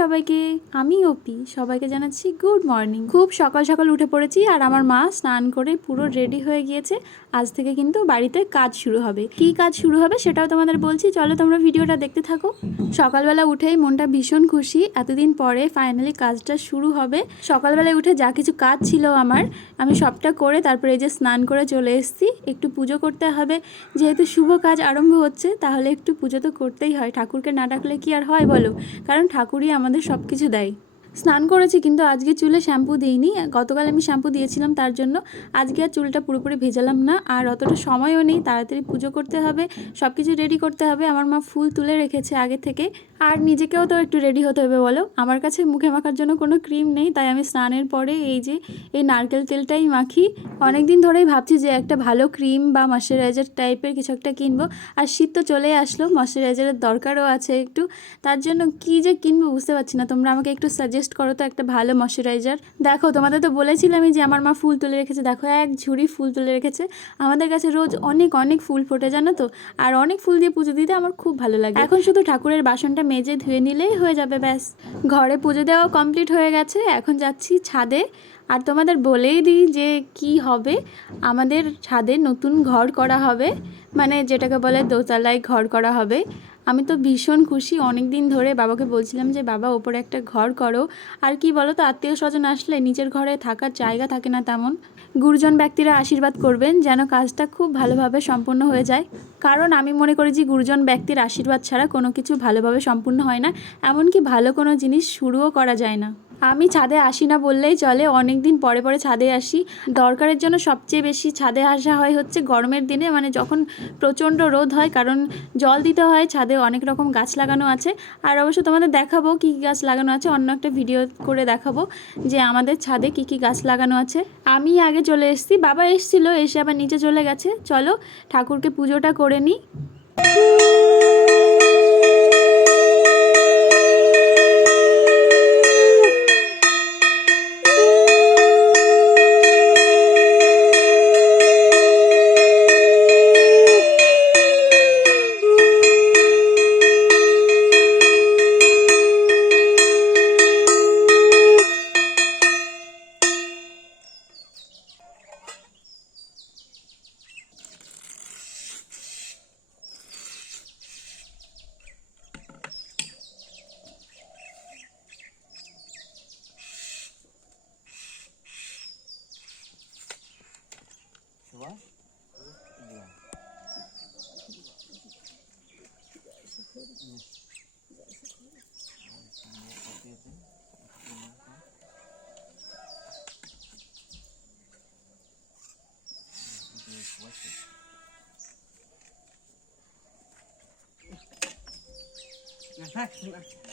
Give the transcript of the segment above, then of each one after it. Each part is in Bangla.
সবাইকে, আমি অপি, সবাইকে জানাচ্ছি গুড মর্নিং। খুব সকাল সকাল উঠে পড়েছি আর আমার মা স্নান করে পুরো রেডি হয়ে গিয়েছে। আজ থেকে কিন্তু বাড়িতে কাজ শুরু হবে। কি কাজ শুরু হবে সেটাও তোমাদের বলছি, চলো তোমরা ভিডিওটা দেখতে থাকো। সকালবেলা উঠেই মনটা ভীষণ খুশি, এতদিন পরে ফাইনালি কাজটা শুরু হবে। সকালবেলায় উঠে যা কিছু কাজ ছিল আমার, আমি সবটা করে তারপরে এই যে স্নান করে চলে এসেছি। একটু পুজো করতে হবে, যেহেতু শুভ কাজ আরম্ভ হচ্ছে, তাহলে একটু পুজো তো করতেই হয়। ঠাকুরকে না ডাকলে কি আর হয় বলো? কারণ ঠাকুরই আমাদের সব কিছু দেয়। স্নান করেছি কিন্তু আজকে চুলে শ্যাম্পু দিইনি। গতকাল আমি শ্যাম্পু দিয়েছিলাম তার জন্য। আজকে আর চুলটা পুরোপুরি ভেজালাম না। আর অতটা সময়ও নেই। তাড়াতাড়ি পুজো করতে হবে। সব কিছু রেডি করতে হবে। আমার মা ফুল তুলে রেখেছে আগে থেকে। আর নিজেকেও তো একটু রেডি হতে হবে, বলো। আমার কাছে মুখে মাখার জন্য কোনো ক্রিম নেই, তাই আমি স্নানের পরে এই যে, এই নারকেল তেলটাই মাখি। অনেক দিন ধরেই ভাবছি যে একটা ভালো ক্রিম বা ময়শ্চারাইজার টাইপের কিছু একটা কিনবো। আর শীত তো চলে আসলো ময়শ্চারাইজারের দরকারও আছে একটু। তার জন্য কি যে কিনবো বুঝতে পারছি না, তোমরা আমাকে একটু সাজেস্ট করো তো একটা ভালো ময়শ্চারাইজার দেখো, তোমাদের তো বলেছিলামই যে আমার মা ফুল তুলে রেখেছে। দেখো, এক ঝুড়ি ফুল তুলে রেখেছে। আমাদের কাছে রোজ অনেক অনেক ফুল ফোটে, জানো তো। আর অনেক ফুল দিয়ে পুজো দিতে আমার খুব ভালো লাগে। এখন শুধু ঠাকুরের বাসনটা মেজে ধুয়ে নিলেই হয়ে যাবে, ব্যাস। ঘরে পুজো দেওয়া কমপ্লিট হয়ে গেছে, এখন যাচ্ছি ছাদে। আর তোমাদের বলেই দিই যে কি হবে। আমাদের ছাদে নতুন ঘর করা হবে মানে যেটাকে বলে দোতলায় ঘর করা হবে। আমি তো ভীষণ খুশি। অনেক দিন ধরে বাবাকে বলছিলাম যে, বাবা, ওপরে একটা ঘর করো। আর কি বলো তো আত্মীয় স্বজন আসলে নিজের ঘরে থাকার জায়গা থাকে না তেমন। গুরুজন ব্যক্তিরা আশীর্বাদ করবেন যেন কাজটা খুব ভালোভাবে সম্পূর্ণ হয়ে যায়। কারণ আমি মনে করি যে, গুরুজন ব্যক্তির আশীর্বাদ ছাড়া কোনো কিছু ভালোভাবে সম্পূর্ণ হয় না। এমনকি ভালো কোনো জিনিস শুরুও করা যায় না। আমি ছাদে আসি না বললেই চলে। অনেক দিন পরে পরে ছাদে আসি। দরকারের জন্য সবচেয়ে বেশি ছাদে আসা হয় হচ্ছে গরমের দিনে। মানে যখন প্রচণ্ড রোদ হয়, কারণ জল দিতে হয়, ছাদে অনেক রকম গাছ লাগানো আছে। আর অবশ্য তোমাদের দেখাবো কী কী গাছ লাগানো আছে। অন্য একটা ভিডিও করে দেখাবো যে আমাদের ছাদে কী কী গাছ লাগানো আছে। আমি আগে চলে এসেছি। বাবা এসেছিল, এসে আবার নিচে চলে গেছে। চলো ঠাকুরকে পুজোটা করে নিই। ঠাকুর প্রণাম কর হ্যাঁ সবাই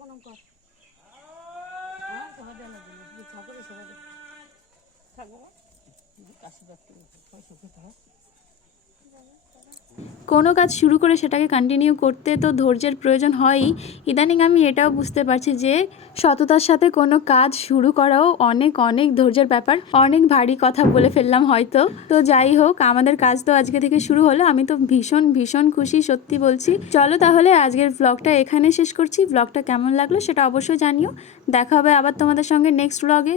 দেয় কর। ঠাকুরের সবাই থাকব আশীর্বাদ করে সুখে থাকো কোনো কাজ শুরু করে সেটাকে কন্টিনিউ করতে তো ধৈর্যের প্রয়োজন হয়ই। ইদানিং আমি এটাও বুঝতে পারছি যে সততার সাথে কোনো কাজ শুরু করাও অনেক অনেক ধৈর্যের ব্যাপার। অনেক ভারী কথা বলে ফেললাম হয়তো। তো যাই হোক, আমাদের কাজ তো আজকে থেকে শুরু হলো। আমি তো ভীষণ ভীষণ খুশি, সত্যি বলছি। চলো তাহলে আজকের ব্লগটা এখানে শেষ করছি। ব্লগটা কেমন লাগল সেটা অবশ্যই জানিও। দেখা হবে আবার তোমাদের সঙ্গে নেক্সট ব্লগে